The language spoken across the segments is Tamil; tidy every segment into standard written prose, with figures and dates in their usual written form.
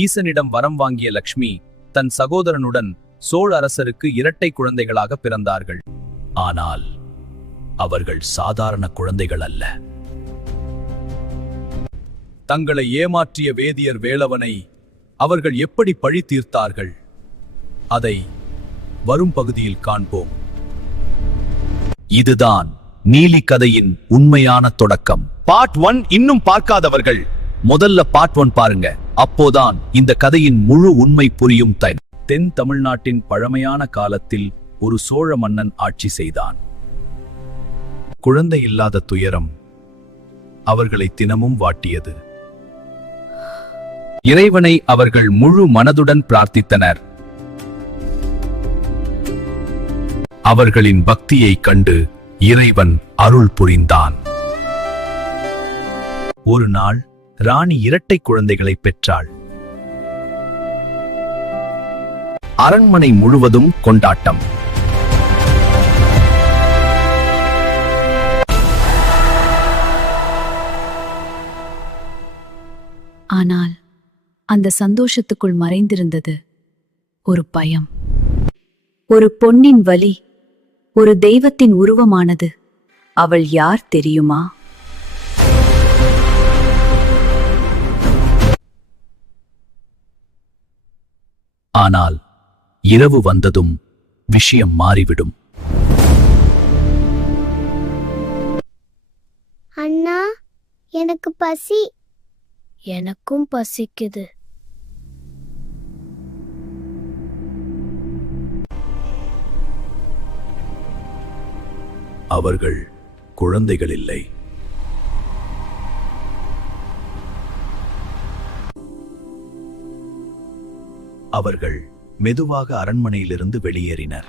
ஈசனிடம் வரம் வாங்கிய லக்ஷ்மி தன் சகோதரனுடன் சோழ அரசருக்கு இரட்டை குழந்தைகளாக பிறந்தார்கள். ஆனால் அவர்கள் சாதாரண குழந்தைகள் அல்ல. தங்களை ஏமாற்றிய வேதியர் வேலவனை அவர்கள் எப்படி பழி தீர்த்தார்கள், அதை வரும் பகுதியில் காண்போம். இதுதான் நீலி கதையின் உண்மையான தொடக்கம். பார்ட் 1 இன்னும் பார்க்காதவர்கள் முதல்ல பார்ட் 1 பாருங்க. அப்போதான் இந்த கதையின் முழு உண்மை புரியும். தென் தமிழ்நாட்டின் பழமையான காலத்தில் ஒரு சோழ மன்னன் ஆட்சி செய்தான். குழந்தை இல்லாத துயரம் அவர்களை தினமும் வாட்டியது. இறைவனை அவர்கள் முழு மனதுடன் பிரார்த்தித்தனர். அவர்களின் பக்தியை கண்டு இறைவன் அருள் புரிந்தான். ஒரு நாள் ராணி இரட்டை குழந்தைகளை பெற்றாள். அரண்மனை முழுவதும் கொண்டாட்டம். ஆனால் அந்த சந்தோஷத்துக்குள் மறைந்திருந்தது ஒரு பயம். ஒரு பொன்னின் வலி ஒரு தெய்வத்தின் உருவமானது. அவள் யார் தெரியுமா? ஆனால் இரவு வந்ததும் விஷயம் மாறிவிடும். அண்ணா, எனக்கு பசி. எனக்கும் பசிக்குது. அவர்கள் குழந்தைகள் இல்லை. அவர்கள் மெதுவாக அரண்மனையிலிருந்து வெளியேறினர்.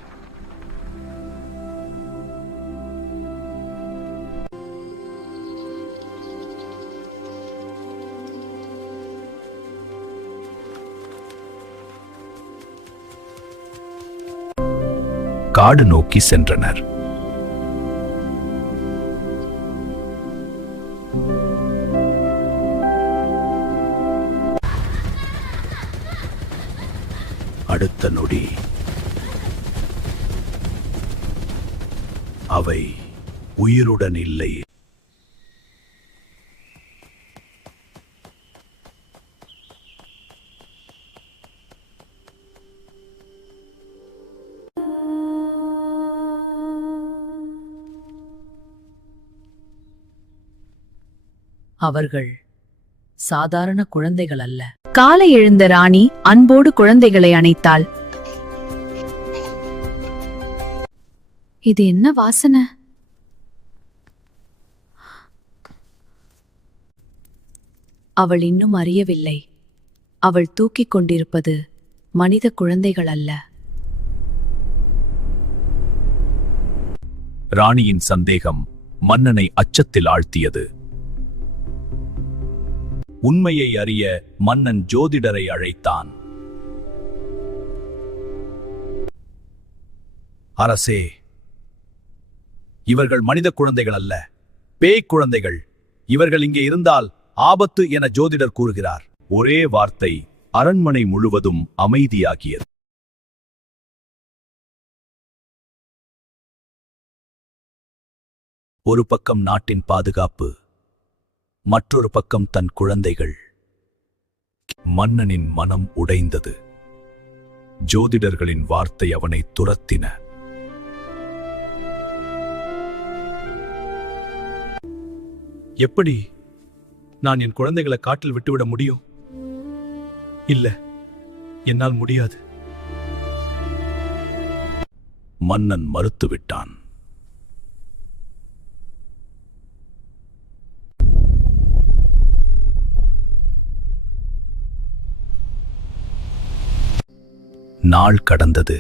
காடு நோக்கி சென்றனர். அடுத்த நொடி அவை உயிருடன் இல்லை. அவர்கள் சாதாரண குழந்தைகள் அல்ல. காலை எழுந்த ராணி அன்போடு குழந்தைகளை அணைத்தாள். இது என்ன வாசனை? அவள் இன்னும் அறியவில்லை. அவள் தூக்கிக் கொண்டிருப்பது மனித குழந்தைகள் அல்ல. ராணியின் சந்தேகம் மன்னனை அச்சத்தில் ஆழ்த்தியது. உண்மையை அறிய மன்னன் ஜோதிடரை அழைத்தான். அரசே, இவர்கள் மனித குழந்தைகள் அல்ல, பேய் குழந்தைகள். இவர்கள் இங்கே இருந்தால் ஆபத்து என ஜோதிடர் கூறுகிறார். ஒரே வார்த்தை அரண்மனை முழுவதும் அமைதியாகியது. ஒரு பக்கம் நாட்டின் பாதுகாப்பு, மற்றொரு பக்கம் தன் குழந்தைகள். மன்னனின் மனம் உடைந்தது. ஜோதிடர்களின் வார்த்தை அவனை துரத்தின. எப்படி நான் என் குழந்தைகளை காட்டில் விட்டுவிட முடியும்? இல்ல, என்னால் முடியாது. மன்னன் மறுத்துவிட்டான். நாள் கடந்தது.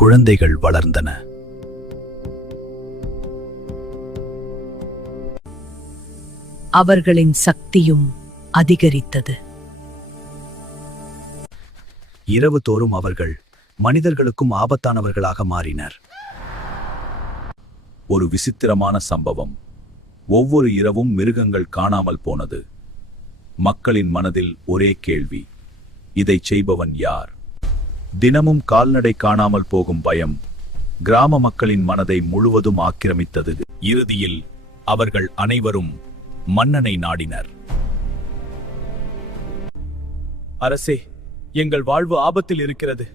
குழந்தைகள் வளர்ந்தன. அவர்களின் சக்தியும் அதிகரித்தது. இரவு தோறும் அவர்கள் மனிதர்களுக்கும் ஆபத்தானவர்களாக மாறினர். ஒரு விசித்திரமான சம்பவம். ஒவ்வொரு இரவும் மிருகங்கள் காணாமல் போனது. மக்களின் மனதில் ஒரே கேள்வி, இதை செய்பவன் யார்? தினமும் கால்நடை காணாமல் போகும் பயம் கிராம மக்களின் மனதை முழுவதும் ஆக்கிரமித்தது. இறுதியில் அவர்கள் அனைவரும் மன்னனை நாடினர். அரசே, எங்கள் வாழ்வு ஆபத்தில் இருக்கிறது.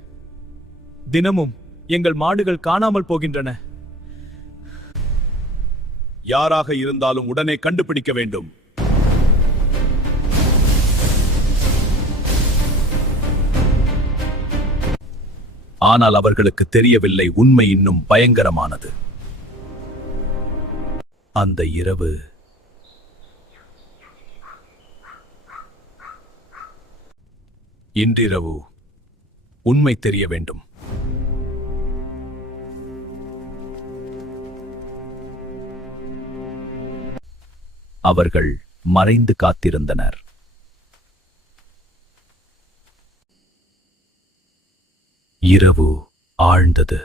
தினமும் எங்கள் மாடுகள் காணாமல் போகின்றன. யாராக இருந்தாலும் உடனே கண்டுபிடிக்க வேண்டும். ஆனால் அவர்களுக்கு தெரியவில்லை, உண்மை இன்னும் பயங்கரமானது. அந்த இரவு இன்றிரவு உண்மை தெரிய வேண்டும். அவர்கள் மறைந்து காத்திருந்தனர். இரவு ஆழ்ந்தது.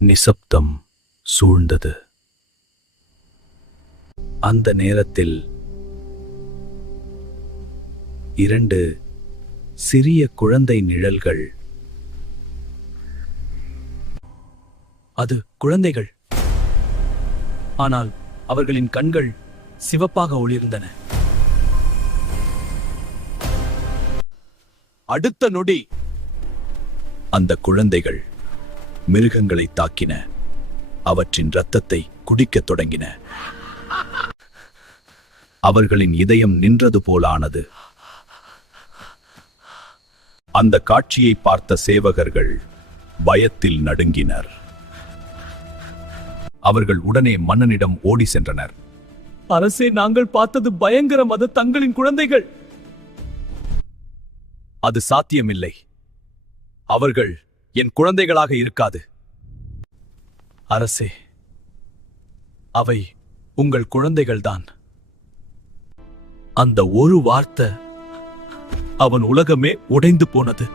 நிசப்தம் சூழ்ந்தது. அந்த நேரத்தில் 2 சிறிய குழந்தை நிழல்கள். அது குழந்தைகள். ஆனால் அவர்களின் கண்கள் சிவப்பாக ஒளிர்ந்தன. அடுத்த நொடி அந்த குழந்தைகள் மிருகங்களை தாக்கின. அவற்றின் இரத்தத்தை குடிக்கத் தொடங்கின. அவர்களின் இதயம் நின்றது போலானது. அந்த காட்சியை பார்த்த சேவகர்கள் பயத்தில் நடுங்கினர். அவர்கள் உடனே மன்னனிடம் ஓடி சென்றனர். அரசே, நாங்கள் பார்த்தது பயங்கரம். அது தங்களின் குழந்தைகள். அது சாத்தியமில்லை. அவர்கள் என் குழந்தைகளாக இருக்காது. அரசே, அவை உங்கள் குழந்தைகள்தான். அந்த ஒரு வார்த்தை அவன் உலகமே உடைந்து போனது.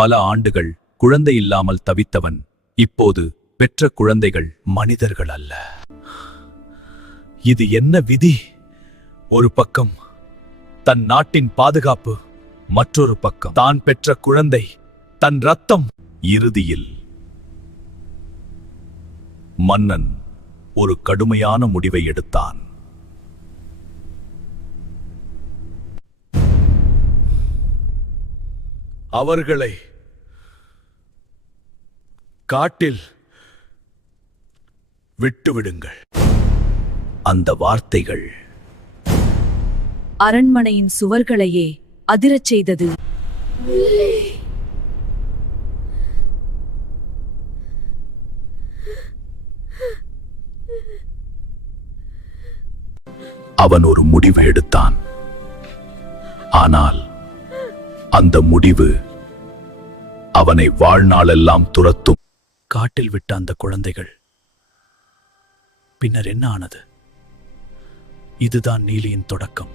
பல ஆண்டுகள் குழந்தை இல்லாமல் தவித்தவன் இப்போது பெற்ற குழந்தைகள் மனிதர்கள் அல்ல. இது என்ன விதி? ஒரு பக்கம் தன் நாட்டின் பாதுகாப்பு, மற்றொரு பக்கம் தான் பெற்ற குழந்தை, தன் ரத்தம். இறுதியில் மன்னன் ஒரு கடுமையான முடிவை எடுத்தான். அவர்களை காட்டில் விட்டுவிடுங்கள். அந்த வார்த்தைகள் அரண்மனையின் சுவர்களையே அதிரச் செய்தது. அவன் ஒரு முடிவு எடுத்தான். ஆனால் அந்த முடிவு அவனை வாழ்நாளெல்லாம் துரத்தும். காட்டில் விட்ட அந்த குழந்தைகள் பின்னர் என்ன ஆனது? இதுதான் நீலியின் தொடக்கம்.